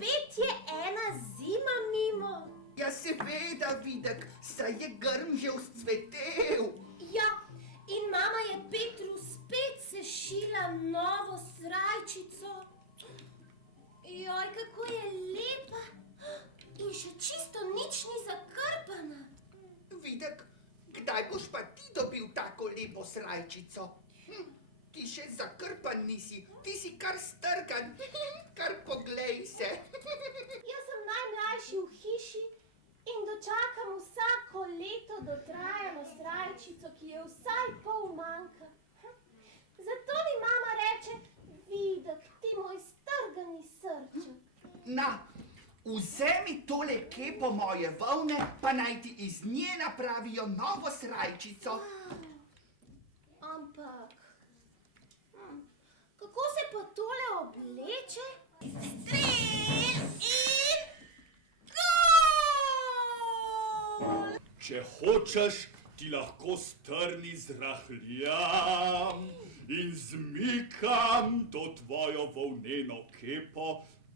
spet je ena zima mimo. Ja, seveda, Videk, saj je grm že vzcvetel. Ja, in mama je Petru spet sešila novo srajčico. Joj, kako je lepa. In še čisto nič ni zakrpana. Videk, kdaj boš pa ti dobil tako lepo srajčico? Ti še zakrpan nisi, ti si kar strgan, kar poglej se. Jaz sem najmlajši v hiši in dočakam vsako leto dotrajano srajčico, ki je vsaj pol manjka. Zato mi mama reče, Videk, ti moj strgani srček. Na, vzemi tole kepo moje volne, pa naj ti iz nje napravijo novo srajčico. Ampak, kako se pa tole obleče? Strel in gol! Če hočeš, ti lahko strni zrahljam in zmikam to tvojo volneno kepo,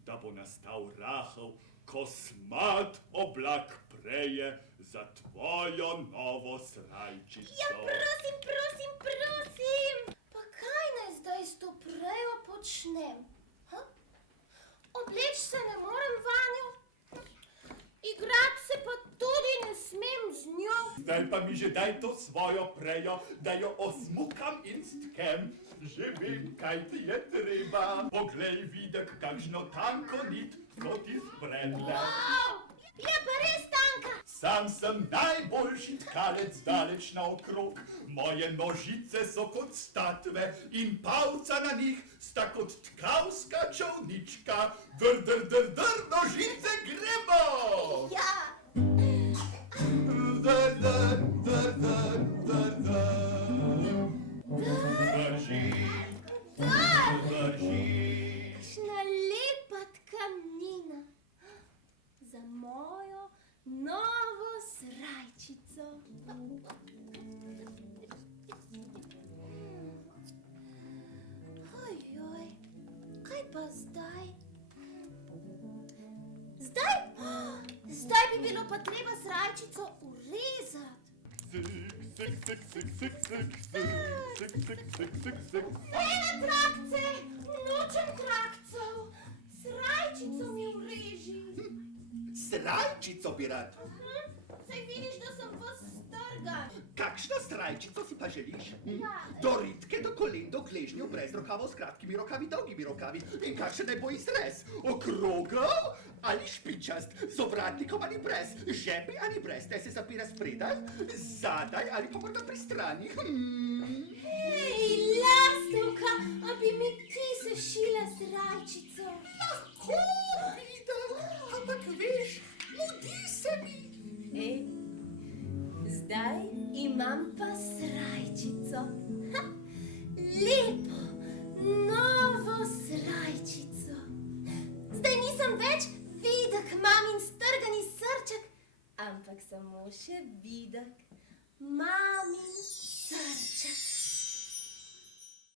da bo nastal rahel kosmat oblak preje za tvojo novo srajčico. Ja, prosim, prosim, prosim! Pa kaj naj zdaj s to prejo počnem? Obleč se ne morem vanjo, igrati se pa tudi ne smem z njo. Zdaj pa mi že daj to svojo prejo, da jo osmukam in stkem. Že vem, kaj ti je treba. Poglej, Videk, kakšno tanko nit so ti spredle. Wow, je pa res tanka. Sam sem najboljši tkalec daleč naokrog. Moje nožice so kot statve in palca na njih sta kot tkavska čolnička. Dr, dr, dr, dr, nožice gremo! Ja. Dr, dr, dr, dr, dr, dr. Drži, drži. Kakšna lepa tkanina za mojo novo srajčico. Ojoj, kaj pa zdaj? Zdaj bi bilo pa treba srajčico urezati. Ne na trakce, nočem trakcev. Srajčico mi ureži. Srajčico bi rad. Saj vidiš, da sem vas strgan. Kakšno srajčico si pa želiš? Ja. Do ritke, do kolen, do gležnjev, brez rokavov, s kratkimi rokavi, dolgimi rokavi. In kakšen naj bo izrez? Okrogel ali špičast? Z ovratnikom ali brez? Žepi ali brez? Naj se zapira spredaj, zadaj ali pa morda pri strani? Hej, lastovka, a bi mi ti sešila srajčico? Lahko, Videk, ampak veš, mudi se mi. Zdaj imam pa srajčico. Lepo, novo srajčico. Zdaj nisem več Videk, mamin strgani srček, ampak samo še Videk, mamin srček.